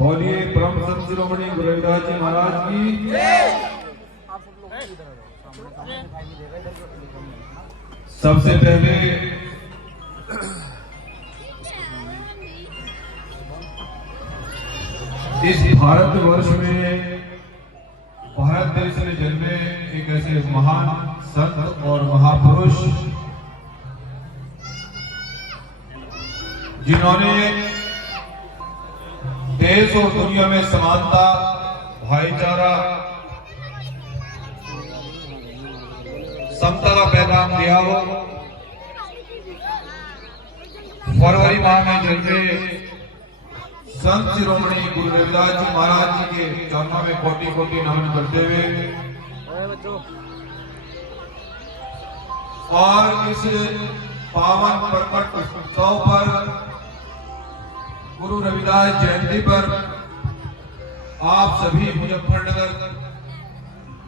बोलिए परम संत शिरोमणि गुरु रविदास जी महाराज की। सबसे पहले इस भारतवर्ष में भारत देश में जन्मे एक ऐसे महान संत और महापुरुष जिन्होंने देश और दुनिया में समानता, भाईचारा, समता का पैगाम दिया हो। फरवरी माह में जन्मे संत शिरोमणि गुरु रविदास जी महाराज जी के चरणों में कोटि कोटि नमन करते हुए और इस पावन प्रकट उत्सव पर, गुरु रविदास जयंती पर आप सभी मुजफ्फरनगर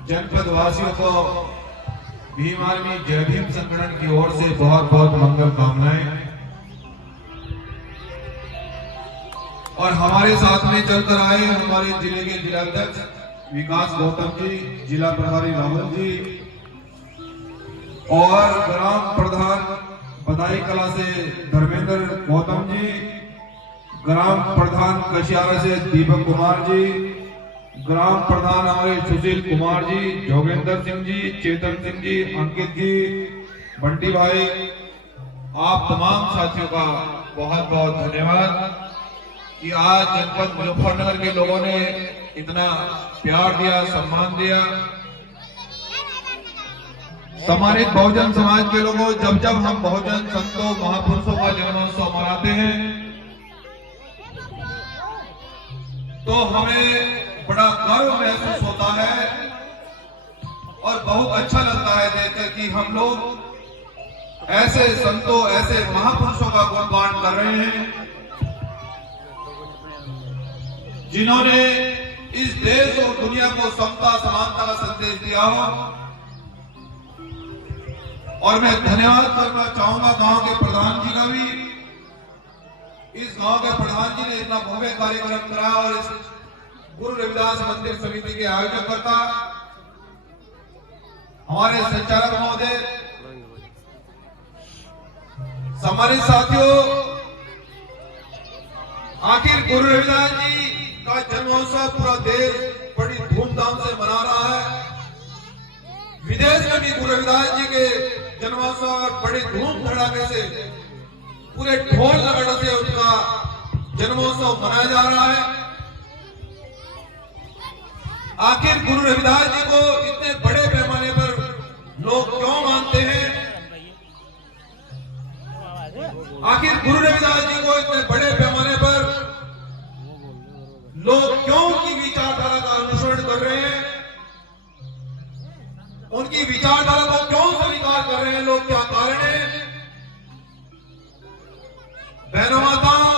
जनपद वासियों को भीम आर्मी जय भीम संगठन की ओर से बहुत बहुत मंगल कामनाएं। और हमारे साथ में चलकर आए हमारे जिले के जिलाध्यक्ष विकास गौतम जी, जिला प्रभारी राहुल जी और ग्राम प्रधान बदाई कला से धर्मेंद्र गौतम जी, ग्राम प्रधान कशियारा से दीपक कुमार जी, ग्राम प्रधान हमारे सुशील कुमार जी, जोगेंद्र सिंह जी, चेतन सिंह जी, अंकित जी, बंटी भाई, आप तमाम साथियों का बहुत बहुत धन्यवाद कि आज जनपद मुजफ्फरनगर के लोगों ने इतना प्यार दिया, सम्मान दिया। सम्मानित बहुजन समाज के लोगों, जब जब हम बहुजन संतों महापुरुषों का जन्मोत्सव मनाते हैं तो हमें बड़ा गर्व महसूस होता है और बहुत अच्छा लगता है देखकर कि हम लोग ऐसे संतों, ऐसे महापुरुषों का गुणगान कर रहे हैं जिन्होंने इस देश और दुनिया को समता समानता का संदेश दिया हो। और मैं धन्यवाद करना चाहूंगा गांव के प्रधान जी का भी। इस गांव के प्रधान जी ने इतना भव्य कार्यक्रम कराया और इस गुरु रविदास मंदिर समिति के आयोजक करता हमारे संचालक महोदय। सम्मानित साथियों, आखिर गुरु रविदास जी का जन्मोत्सव पूरा देश बड़ी धूमधाम से मना रहा है। विदेश में भी गुरु रविदास जी के जन्मोत्सव बड़े धूम धड़ाके से पूरे ढोल नगाड़ों से उनका जन्मोत्सव मनाया जा रहा है। आखिर गुरु रविदास जी को इतने बड़े पैमाने पर लोग क्यों मानते हैं? आखिर गुरु रविदास जी को इतने बड़े पैमाने पर लोग क्यों उनकी विचारधारा का अनुसरण कर रहे हैं? उनकी विचारधारा को क्यों स्वीकार कर रहे हैं लोग? क्या कारण है? बहनों, माताओं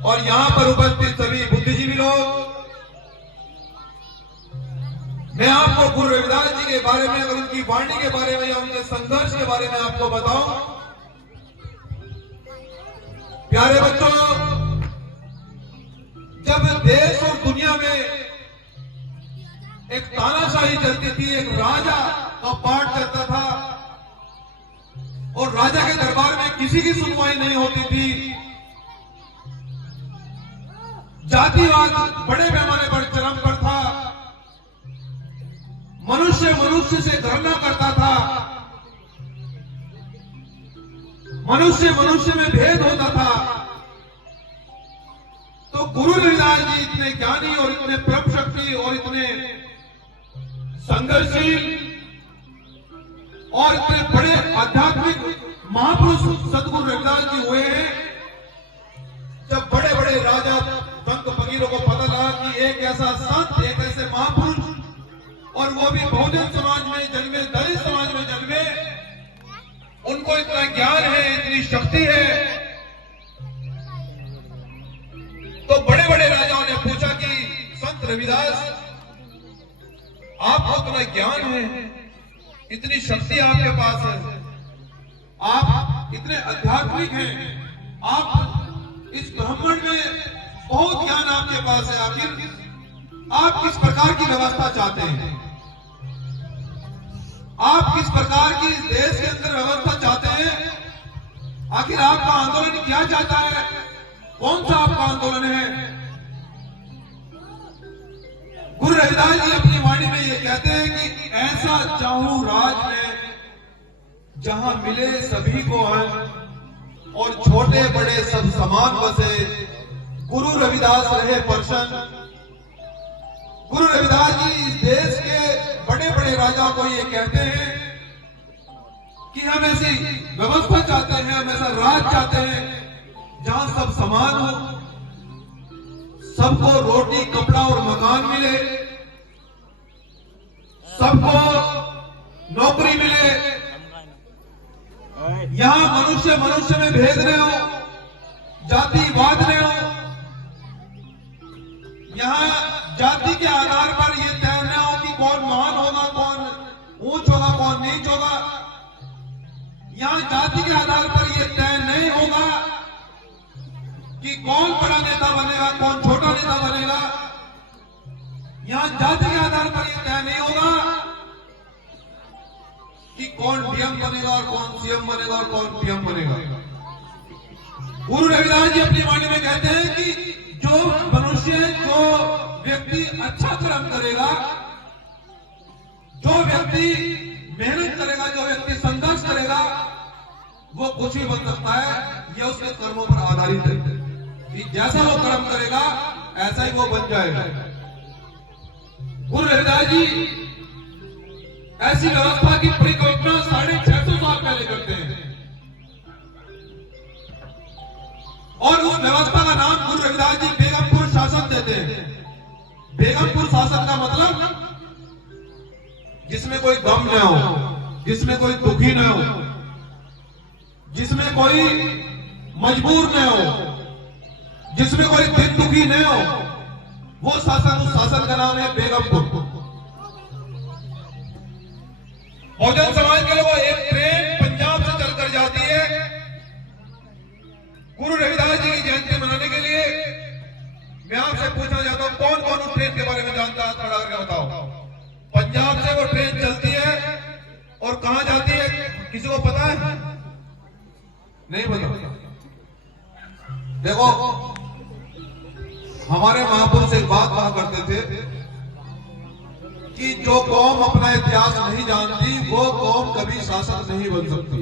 और यहां पर उपस्थित सभी बुद्धिजीवी लोग, मैं आपको गुरु रविदास जी के बारे में, अगर उनकी वाणी के बारे में या उनके संघर्ष के बारे में आपको बताऊं, प्यारे बच्चों, जब देश और दुनिया में एक तानाशाही चलती थी, एक राजा का पाठ चलता था और राजा के दरबार में किसी की सुनवाई नहीं होती थी, जातिवाद बड़े पैमाने पर चरम पर था, मनुष्य मनुष्य से घृणा करता था, मनुष्य मनुष्य में भेद होता था, तो गुरु रविदास जी इतने ज्ञानी और इतने परम शक्ति और इतने संघर्षशील और इतने बड़े आध्यात्मिक महापुरुष सदगुरु रविदास जी हुए हैं। जब बड़े बड़े राजा संत फकीरों को पता लगा कि एक ऐसा संत, एक ऐसे महापुरुष, और वो भी बहुजन समाज में जन्मे, दलित समाज में जन्मे, उनको इतना ज्ञान है, इतनी शक्ति है, तो बड़े बड़े राजाओं ने पूछा कि संत रविदास, आपको इतना ज्ञान है, इतनी शक्ति आपके पास है, आप इतने आध्यात्मिक हैं, आप इस ब्राह्मण में बहुत ज्ञान आपके पास है, आखिर आप किस प्रकार की व्यवस्था चाहते हैं? आप किस प्रकार की इस देश के अंदर व्यवस्था चाहते हैं? आखिर आपका आंदोलन क्या चाहता है? कौन सा आपका आंदोलन है? गुरु रविदास जी अपनी वाणी में ये कहते हैं कि ऐसा चाहूं राज में जहां मिले सभी को अन्न और छोटे बड़े सब समान बसे, गुरु रविदास रहे प्रसन्न। गुरु रविदास जी इस देश के बड़े बड़े राजा को ये कहते हैं कि हम ऐसी व्यवस्था चाहते हैं, हम ऐसा राज चाहते हैं जहां सब समान हो, सबको रोटी कपड़ा और मकान मिले, सबको नौकरी मिले, यहां मनुष्य मनुष्य में भेद न हो, जातिवाद न हो, यहां जाति के आधार पर यह तय न हो कि कौन महान होगा, कौन ऊंच होगा, कौन नीच होगा। यहां जाति के आधार पर यह तय नहीं होगा कि कौन बड़ा नेता बनेगा, कौन छोटा नेता बनेगा। यहां जाति के आधार पर यह तय नहीं होगा कि कौन डीएम बनेगा और कौन सीएम बनेगा और कौन पीएम बनेगा। गुरु रविदास जी अपनी वाणी में कहते हैं कि जो मनुष्य, जो व्यक्ति अच्छा कर्म करेगा, जो व्यक्ति मेहनत करेगा, जो व्यक्ति संघर्ष करेगा, वो कुछ भी बन सकता है। यह उसके कर्मों पर आधारित है कि जैसा वो कर्म करेगा ऐसा ही वो बन जाएगा। गुरु रविदास जी ऐसी व्यवस्था की परिकल्पना 650 साल पहले करते हैं और उस व्यवस्था का नाम गुरु रविदास जी बेगमपुर शासन देते हैं। बेगमपुर शासन का मतलब जिसमें कोई गम न हो, जिसमें कोई दुखी न हो, जिसमें कोई मजबूर न हो, जिसमें कोई दिन दुखी न हो, वो शासन, उस शासन का नाम है बेगमपुर। बहुजन समाज के लोगों, एक ट्रेन पंजाब से चलकर जाती है गुरु रविदास जी की जयंती मनाने के लिए। मैं आपसे पूछना चाहता हूं, कौन कौन उस ट्रेन के बारे में जानता है? खड़ा करके बताओ। पंजाब से वो ट्रेन चलती है और कहां जाती है, किसी को पता है? नहीं पता। देखो, हमारे महापुरुष एक बात कहा करते थे कि जो कौम अपना इतिहास नहीं जानती वो कौम कभी शासक नहीं बन सकती।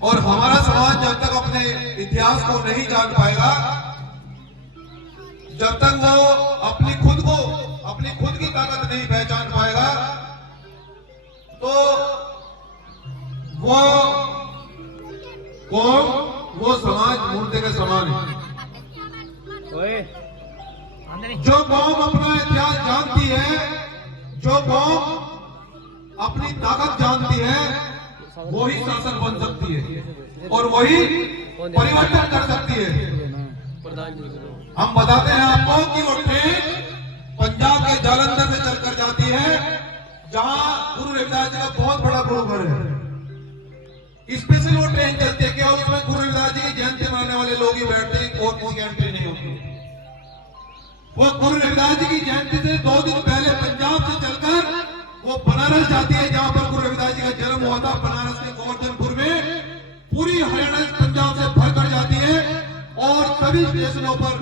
और हमारा समाज जब तक अपने इतिहास को नहीं जान पाएगा, जब तक वो अपनी खुद की ताकत नहीं पहचान पाएगा, तो वो कौम, वो समाज मुर्दे के समान है। जो कौम अपना इतिहास जानती है, जो कौम अपनी ताकत जानती है, वही शासन बन सकती है और वही परिवर्तन कर सकती है। हम बताते हैं आपको कि वो ट्रेन पंजाब के जालंधर से चलकर जाती है, जहां गुरु रविदास जी का बहुत बड़ा गुरुघर है। स्पेशल वो ट्रेन चलती है, केवल उसमें गुरु रविदास जी की जयंती मनाने वाले लोग ही बैठते हैं और किसी की एंट्री नहीं होती। वो गुरु रविदास जी की जयंती से 2 दिन पहले पंजाब से चलकर वो बनारस जाती है, जहां पर गुरु रविदास जी का जन्म हुआ था। बनारस के गोवर्धनपुर में पूरी हरियाणा पंजाब से भरकर जाती है और सभी स्टेशनों पर,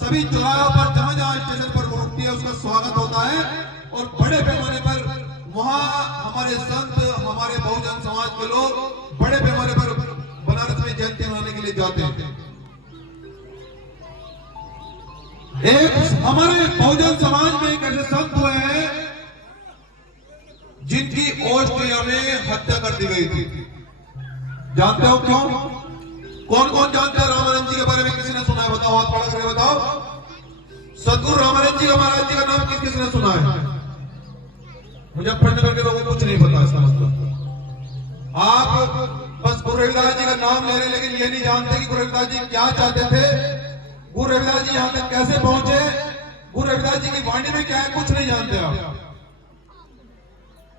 सभी चौराहों पर, जहां जहां स्टेशन पर रुकती है, उसका स्वागत होता है। और बड़े पैमाने पर वहां हमारे संत, हमारे बहुजन समाज के लोग बड़े पैमाने पर बनारस में जयंती मनाने के लिए जाते हैं। एक हमारे बहुजन समाज में एक ऐसे संत हुए हैं जिनकी ऑस्ट्रिया में हत्या कर दी गई थी। जानते हो क्यों? कौन कौन जानते हैं? रामानंद जी के बारे में किसी ने सुना है? बताओ, हाथ पड़ा करके बताओ। सदगुरु रामानंद जी का, महाराज जी का नाम किसने सुना है? मुजफ्फरनगर के लोगों को कुछ नहीं पता इसका मतलब। आप बस गुरु रविदास जी का नाम ले रहे, लेकिन ये नहीं जानते कि गुरु रविदास जी क्या चाहते थे, गुरु रविदास जी यहां तक कैसे पहुंचे, गुरु रविदास जी की वाणी में क्या है, कुछ नहीं जानते आप।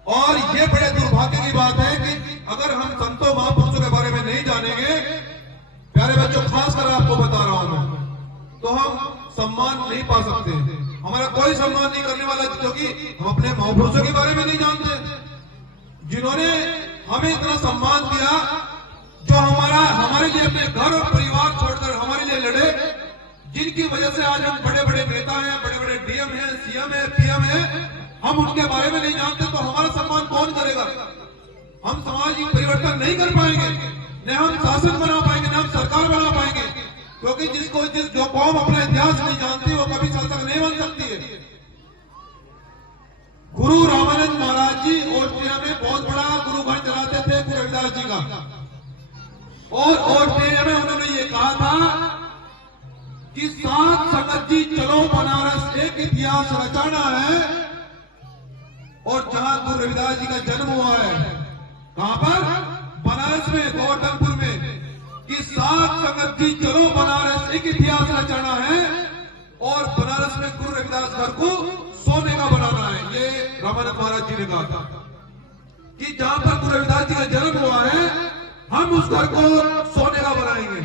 और ये बड़े दुर्भाग्य की बात है कि अगर हम संतों महापुरुषों के बारे में नहीं जानेंगे, प्यारे बच्चों, खासकर आपको बता रहा हूं मैं, सम्मान नहीं पा सकते, हमारा कोई सम्मान नहीं करने वाला, क्योंकि हम अपने महापुरुषों के बारे में नहीं जानते, जिन्होंने हमें इतना सम्मान दिया, जो हमारे लिए अपने घर और परिवार छोड़कर हमारे लिए लड़े, जिनकी वजह से आज हम बड़े बड़े नेता हैं, बड़े बड़े डीएम हैं, सीएम है, पीएम है, हम उनके बारे में नहीं जानते, तो हमारा सम्मान कौन करेगा? हम सामाजिक परिवर्तन नहीं कर पाएंगे, न हम शासन बना पाएंगे, न हम सरकार बना पाएंगे, क्योंकि जो कौम अपना इतिहास नहीं जानती वो कभी शासक नहीं बन सकती है। गुरु रामानंद महाराज जी ऑस्ट्रिया में बहुत बड़ा गुरु घर चलाते थे, गुरु रविदास जी का, और ऑस्ट्रिया में उन्होंने ये कहा था कि सात संगत जी चलो बनारस, एक इतिहास रचाना है। और जहां गुरु रविदास जी का जन्म हुआ है, कहां पर? बनारस में, गोवर्धनपुर में, कि सात संगत जी चलो बनारस, एक इतिहास रचाना है, और बनारस में गुरु रविदास घर को सोने का बनाना है। ये रामानंद महाराज जी ने कहा था कि जहां पर गुरु रविदास जी का जन्म हुआ है, हम उस घर को सोने का बनाएंगे,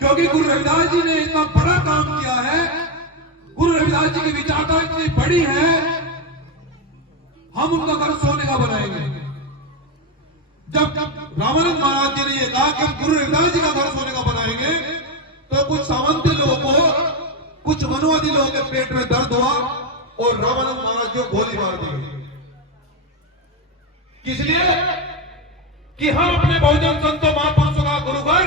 क्योंकि गुरु रविदास जी ने इतना बड़ा काम किया है, गुरु रविदास जी की विचारधारा इतनी बड़ी है, हम उनका घर सोने का बनाएंगे। जब रामानंद महाराज जी ने यह कहा कि हम गुरु रविदास जी का घर सोने का बनाएंगे, तो कुछ सामंती लोगों को, कुछ मनुवादी लोगों के पेट में दर्द हुआ और रामानंद महाराज जी को गोली मार दी गई। किस लिए? कि हम अपने बहुजन संतों महापुरुषों का गुरु घर,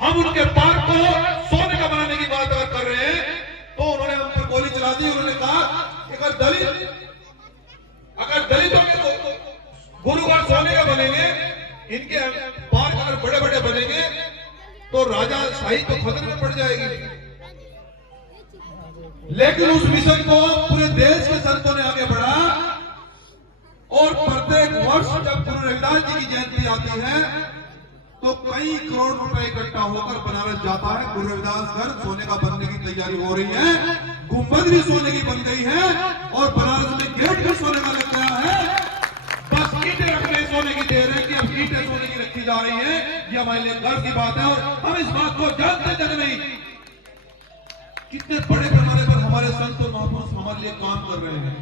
हम उनके पार्क को सोने का बनाने की बात अगर कर रहे हैं, तो उन्होंने हम पर गोली चला दी। उन्होंने कहा अगर दलितों के गुरु घर सोने का बनेंगे, इनके पार्क अगर बड़े बड़े बनेंगे, तो राजाशाही तो खतरे में पड़ जाएगी। लेकिन उस मिशन को पूरे देश के संतों ने आगे बढ़ा, और प्रत्येक वर्ष जब गुरु रविदास जी की जयंती आती है, तो कई करोड़ रुपए इकट्ठा होकर बनारस जाता है। गुरु रविदास घर सोने का बनने की तैयारी हो रही है, गुंबद भी सोने की बन गई है, और बनारस में गेट भी सोने का लग गया है। बस ईंटें रखने सोने की देर है कि अब ईंटें सोने की रखी जा रही है। ये हमारे लिए गर्व की बात है, और हम इस बात को जानते जग नहीं, कितने बड़े पैमाने पर हमारे संत और महापुरुष हमारे लिए काम कर रहे हैं।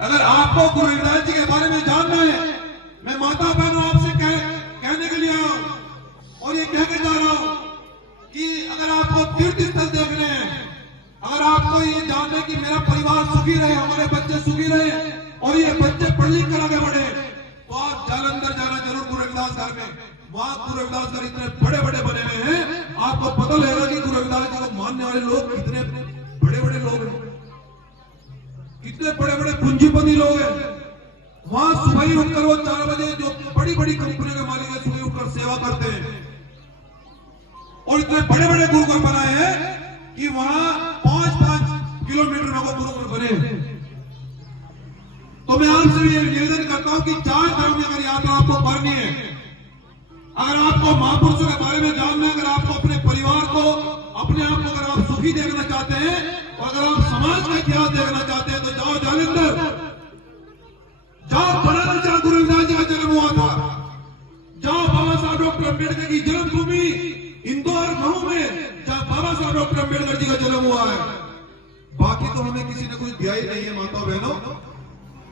अगर आपको गुरु रविदास जी के बारे में जानना है, मैं माता बहनों आपसे कहने के लिए आया हूं, और ये कहकर जा रहा हूं कि अगर आपको तीर्थ स्थल देखने हैं, अगर आपको ये जानना है कि मेरा परिवार सुखी रहे, हमारे बच्चे सुखी रहे, और ये बच्चे पढ़ लिख कर आगे बढ़े, तो आप जालंधर जाना जरूर गुरु रविदास घर में। वहां गुरु रविदास घर इतने बड़े बड़े बने हुए हैं, आपको पता लगेगा कि गुरु रविदास जी को मानने वाले लोग कितने बड़े बड़े लोग हैं, कितने बड़े बड़े पूंजीपति लोग हैं। वहां सुबह ही उठकर वो 4 बजे जो बड़ी बड़ी कंपनियों के मालिक सुबह उठकर सेवा करते हैं, और इतने बड़े बड़े गुरुकुल बनाए हैं कि वहां 5-5 किलोमीटर में गुरुकुल बने। तो मैं आपसे ये निवेदन करता हूं कि 4 धर्म में अगर यात्रा आपको करनी है, अगर आपको महापुरुषों के बारे में जानना है, अगर आपको अपने परिवार को, अपने आप को अगर आप सुखी देखना चाहते हैं, और अगर आप समाज का इतिहास देखना चाहते हैं, तो जाओ जालंधर, जाओ बनारस, जहां गुरु रविदास जी का जन्म हुआ था, जाओ बाबा साहब डॉक्टर अम्बेडकर की जन्मभूमि इंदौर महू में, जहां बाबा साहब डॉक्टर अम्बेडकर जी का जन्म हुआ है। बाकी तो हमें किसी ने कुछ दिया ही नहीं है माता बहनों,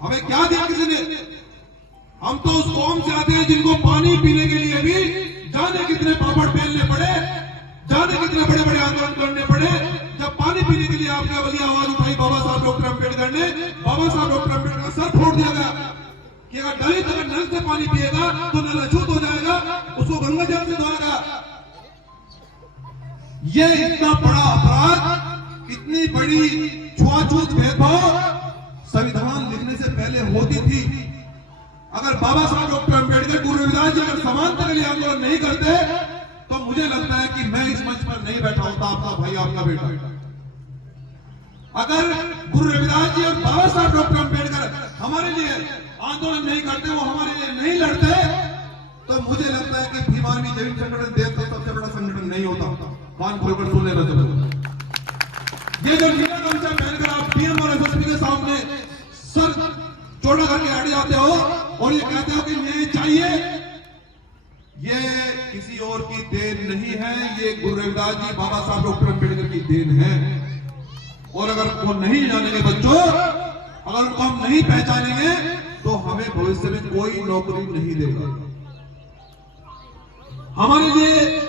हमें क्या दिया किसी ने? हम तो उस कौम से आते हैं जिनको पानी पीने के लिए भी जाने कितने पापड़ बेलने पड़े, जाने कितने बड़े बड़े आंदोलन करने पड़े, जब पानी पीने के लिए आपने वाली आवाज उठाई बाबा साहब डॉक्टर अम्बेडकर ने, बाबा साहब डॉक्टर अम्बेडकर का सर फोड़ दिया गया कि अगर दलित अगर नल से पानी पिएगा तो नल अछूत हो जाएगा, उसको गंगा जल से धोएगा। ये इतना बड़ा अपराध, इतनी बड़ी छुआछूत भेदभाव संविधान लिखने से पहले होती थी। अगर बाबा साहब डॉक्टर अम्बेडकर, गुरु रविदास जी अगर समानता के लिए आंदोलन नहीं करते, तो मुझे लगता है कि मैं इस मंच पर नहीं बैठा होता, आपका भाई, आपका बेटा। अगर गुरु रविदास जी और बाबा साहब डॉक्टर अम्बेडकर हमारे लिए आंदोलन नहीं करते, वो हमारे लिए नहीं लड़ते, तो मुझे लगता है कि भीमार्मी जैन संगठन देश का सबसे बड़ा संगठन नहीं होता। कान खोलकर सुन लेना चाहिए। ये जो नीला गमछा पहनकर आप पीएम और एसएसपी के सामने सर चौड़ा करके अड़ जाते हो और ये कहते हो कि न्याय चाहिए, ये किसी और की देन नहीं है, ये गुरु रविदास जी बाबा साहब डॉक्टर अम्बेडकर की देन है। और अगर वो नहीं जानेंगे बच्चों, अगर उनको हम नहीं पहचानेंगे तो हमें भविष्य में कोई नौकरी नहीं देगा। हमारे लिए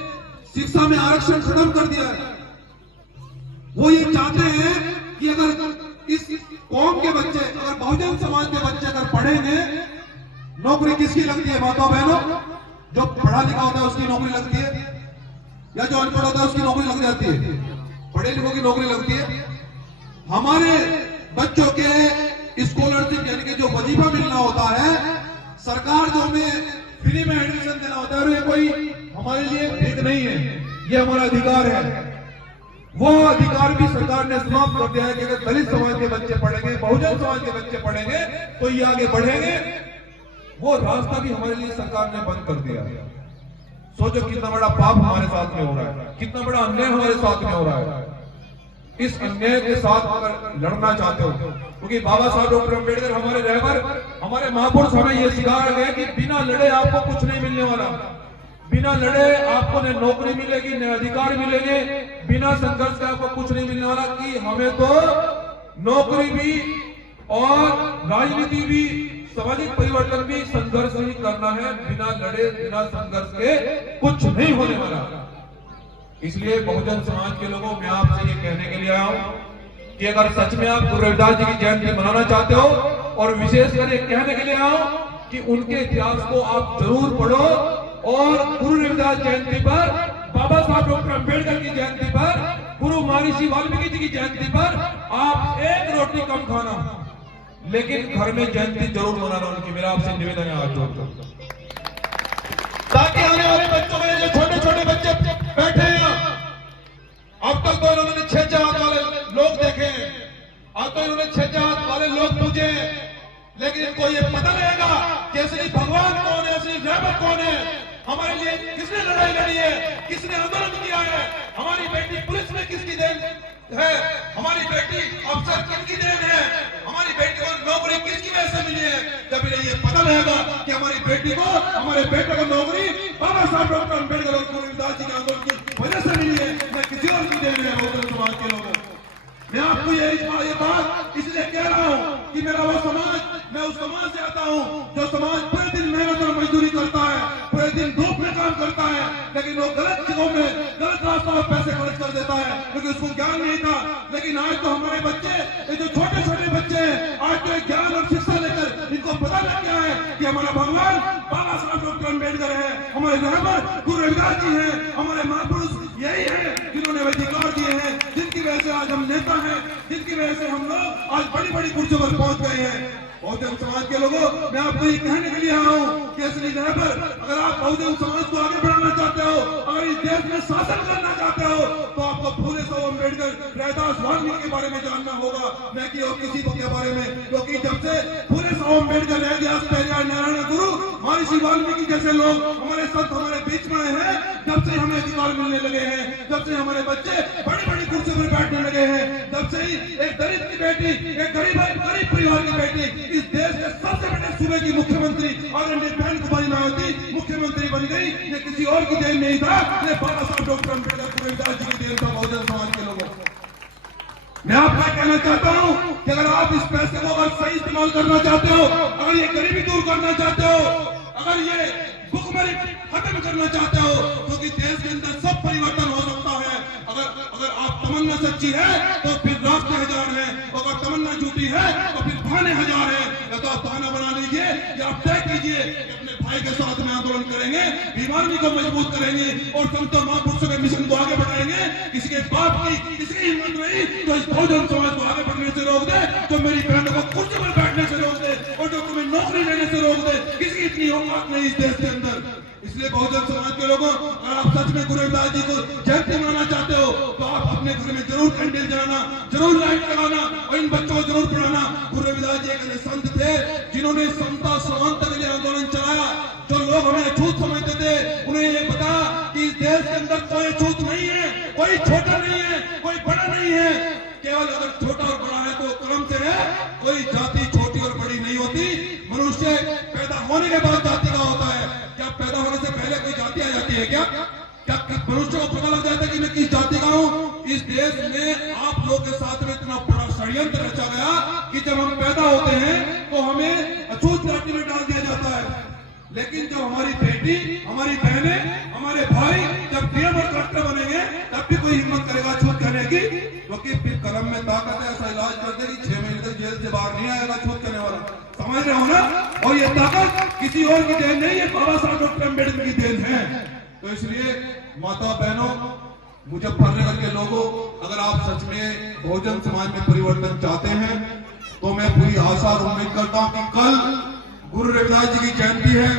शिक्षा में आरक्षण खत्म कर दिया है। वो ये चाहते हैं कि अगर इस कौम के बच्चे, अगर बहुजन समाज के बच्चे अगर पढ़ेंगे, नौकरी किसकी लगती है माता बहनों? जो पढ़ा लिखा होता है उसकी नौकरी लगती है, या जो अनपढ़ होता है उसकी नौकरी लग जाती है? पढ़े लिखों की नौकरी लगती है। हमारे बच्चों के स्कॉलरशिप यानी कि जो वजीफा मिलना होता है, सरकार जो हमें फ्री में एडमिशन देना होता है, और ये कोई हमारे लिए भीख नहीं है, ये हमारा अधिकार है। वो अधिकार भी सरकार ने समाप्त कर दिया है कि अगर दलित समाज के बच्चे पढ़ेंगे, बहुजन समाज के बच्चे पढ़ेंगे तो ये आगे बढ़ेंगे। वो रास्ता भी हमारे लिए सरकार ने बंद कर दिया। सोचो कितना बड़ा पाप हमारे साथ में हो रहा है, कितना बड़ा अन्याय हमारे साथ में हो रहा है। इस अन्याय के साथ अगर लड़ना चाहते हो, क्योंकि बाबा साहब डॉक्टर अम्बेडकर हमारे रहबर, हमारे महापुरुष हमें यह सिखा गए कि बिना लड़े आपको कुछ नहीं मिलने वाला। बिना लड़े आपको न नौकरी मिलेगी, न अधिकार मिलेंगे। बिना संघर्ष के आपको कुछ नहीं मिलने वाला। कि हमें तो नौकरी भी और राजनीति भी, सामाजिक परिवर्तन भी संघर्ष ही करना है। बिना लड़े, बिना संघर्ष के कुछ नहीं होने वाला। इसलिए बहुजन समाज के लोगों, मैं आपसे ये कहने के लिए आया हूं कि अगर सच में आप गुरु रविदास जी की जयंती मनाना चाहते हो, और विशेषकर ये कहने के लिए आया हूं कि उनके इतिहास को आप जरूर पढ़ो, और गुरु रविदास जयंती पर, बाबा साहब डॉक्टर अम्बेडकर की जयंती पर, गुरु महर्षि वाल्मीकि जी की जयंती पर आप एक रोटी कम खाना, लेकिन घर में जयंती जरूर मनाना उनकी। मेरा आपसे निवेदन है हाथ जोड़कर, ताकि आने वाले बच्चों में जो छोटे छोटे बच्चे बैठे हैं, अब तक तो इन्होंने 6 हाथ वाले लोग देखे, अब तो इन्होंने 6 हाथ वाले लोग पूछे, लेकिन इनको ये पता रहेगा कि असली भगवान कौन है, असली रहमत कौन है। हमारे लिए किसने लड़ाई लड़ी है, किसने आंदोलन किया है, हमारी बेटी पुलिस में किसकी देन है, हमारी बेटी अफसर किसकी देन है, हमारी बेटी को नौकरी किसकी वजह से मिली है। जब इन्हें ये पता रहेगा कि हमारी बेटी को, हमारे बेटे को नौकरी बाबा साहब डॉक्टर अम्बेडकर और गुरु रविदास जी के आंदोलन की वजह से मिली है, मैं किसी और की देन है बहुजन समाज के लोगों। मैं आपको ये बात इसलिए कह रहा हूं कि मेरा वो समाज, मैं उस समाज से आता हूं जो समाज पूरे दिन मेहनत और मजदूरी करता है, पूरे दिन धूप में काम करता है, लेकिन वो गलत जगहों में, गलत रास्तों में पैसे खर्च कर देता है, क्योंकि उसको ज्ञान नहीं था। लेकिन आज तो हमारे बच्चे, ये जो छोटे छोटे बच्चे हैं, आज तो ज्ञान और शिक्षा लेकर इनको पता लग गया है कि हमारा भगवान बाबा साहब डॉक्टर अम्बेडकर है, हमारे रहबर गुरु रविदास जी हैं, हमारे महापुरुष यही है जिन्होंने अधिकार दिए हैं, जिनकी वजह से आज हम नेता हैं, जिनकी वजह से हम लोग आज बड़ी बड़ी कुर्सियों पर पहुंच गए हैं। बहुजन समाज के लोगों, मैं आपको ये कहने के लिए आया हूं कि असली रहबर, अगर आप बहुजन समाज को आगे बढ़ाना चाहते हो, अगर इस देश में शासन करना चाहते हो, तो आपको फूले साहब अम्बेडकर, रविदास, वाल्मीकि के बारे में जानना होगा, न कि और किसी के बारे में। क्योंकि जब से फूले साहब अम्बेडकर, रविदास, पेरियार, नारायण गुरु, महर्षि वाल्मीकि जैसे लोग, हमारे संत हमारे बीच में हैं, जब से हमें अधिकार मिलने लगे हैं, जब से हमारे बच्चे बड़ी बड़ी कुर्सियों पर बैठने लगे हैं, जब से ही एक दलित की बेटी, एक गरीब परिवार की बेटी इस देश के सबसे बड़े सूबे की मुख्यमंत्री आदरणीय बहन कुमारी मायावती मुख्यमंत्री बन गई, ये किसी और की देन नहीं था, ये बाबा साहब डॉक्टर अम्बेडकर, गुरु रविदास जी की देन था। बहुजन समाज के लोगों, मैं आपको कहना चाहता हूं कि अगर आप इस पैसे को अगर सही इस्तेमाल करना चाहते हो, अगर ये गरीबी दूर करना चाहते हो, अगर ये भुखमरी खत्म करना चाहते हो, क्योंकि देश के अंदर सब परिवर्तन हो सकता है। अगर आप तमन्ना सच्ची है तो फिर रास्ते हजार हैं, अगर तमन्ना झूठी है तो फिर बहाने हजार हैं। या तो आप बहाना बना लीजिए, या आप तय कीजिए कि अपने भाई के साथ में आंदोलन करेंगे, बीमारी को मजबूत करेंगे और संतों महापुरुषों के मिशन को आगे बढ़ाएंगे। किसी के बाप की, किसी की हिम्मत नहीं तो इस बहुजन समाज को आगे बढ़ने से रोक दे, जो मेरी बहनों को कुर्सी पर बैठने से रोक दे, और जो तुम्हें नौकरी लेने से रोक दे। किसी की इतनी औकात नहीं इस देश के अंदर। इसलिए बहुजन समाज के लोगों, अगर आप सच में गुरु रविदास जी को जयंती मनाना चाहते हो, तो आप अपने घर में जरूर कैंडल जलाना, जरूर लाइट लगाना, और इन बच्चों को जरूर पढ़ाना। गुरु रविदास जी एक संत थे जिन्होंने समता समानता के लिए आंदोलन चलाया। जो लोग हमें अछूत समझते थे, उन्हें ये पता कि इस देश के अंदर कोई अछूत नहीं है, कोई छोटा नहीं है, कोई बड़ा नहीं है। केवल अगर छोटा और बड़ा है तो काम से है। कोई जाति छोटी और बड़ी नहीं होती। मनुष्य पैदा होने के बाद जाति का होता है, क्या पैदा होने से पहले कोई जाति आ जाती जाती है क्या? क्या मनुष्य को पता लग जाता है कि मैं किस जाति का हूँ? इस देश में आप लोग के साथ में इतना बड़ा षड्यंत्र रचा गया कि जब हम पैदा होते हैं तो हमें अछूत जाति में डाल दिया जाता है, लेकिन जब हमारी बेटी, हमारी बहनें, हमारे भाई जब डीएम और कलेक्टर बनेंगे तब भी कोई हिम्मत करेगा छूत करने की, क्योंकि फिर कलम में ताकत है, ऐसा इलाज करते कि 6 महीने तक जेल से बाहर नहीं आएगा छूत करने वाला। समझ रहे हो ना? और ये ताकत किसी और की देन नहीं है, बाबा साहब डॉक्टर अम्बेडकर की देन है। तो इसलिए माता बहनों, मुजफ्फरनगर के लोगों, अगर आप सच में बहुजन समाज में परिवर्तन चाहते हैं तो मैं पूरी आशा और उम्मीद करता हूं कि कल गुरु रविदास जी की जयंती है।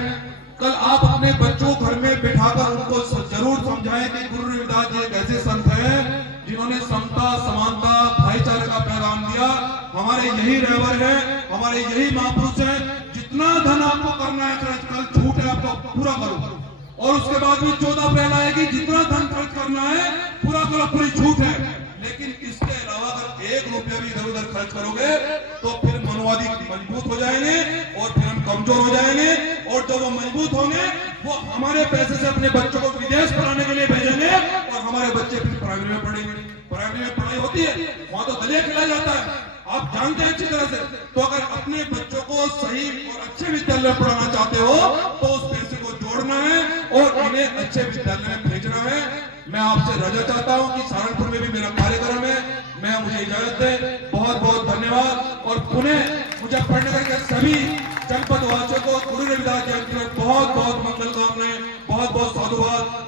कल आप अपने बच्चों को घर में बिठाकर उनको जरूर समझाएं कि गुरु रविदास जी एक ऐसे संत हैं जिन्होंने समता, समानता, भाईचारे का पैगाम दिया। हमारे यही रहबर है, हमारे यही महापुरुष हैं। जितना धन आपको करना है खर्च, कल छूट है आपको, पूरा करो। और उसके बाद भी 14 अप्रैल आएगी, जितना धन खर्च करना है पूरा करो, पूरी छूट है। लेकिन इसके अलावा अगर 1 रुपया भी इधर उधर खर्च करोगे तो फिर मनोवादी मजबूत हो जाएंगे और फिर हम कमजोर हो जाएंगे। और जब वो मजबूत होंगे वो हमारे पैसे से अपने बच्चों को विदेश पढ़ाने के लिए भेजेंगे और हमारे बच्चे फिर प्राइमरी में पढ़ेंगे। प्राइमरी में पढ़ाई होती है, वहां तो दलिया खिलाया जाता है, आप जानते हैं अच्छी तरह से। तो अगर अपने बच्चों को सही और अच्छे विद्यालय में पढ़ाना चाहते हो तो उस पैसे को जोड़ना है और इन्हें अच्छे विद्यालय में भेजना है। मैं आपसे रजा चाहता हूं कि सहारनपुर में भी मेरा कार्यक्रम है, मैं मुझे इजाजत दें। बहुत बहुत धन्यवाद। और पुनः मुजफ्फरनगर के सभी जनपद वासियों को गुरु रविदास जयंती में बहुत बहुत मंगल कामनाएं, बहुत बहुत साधुवाद।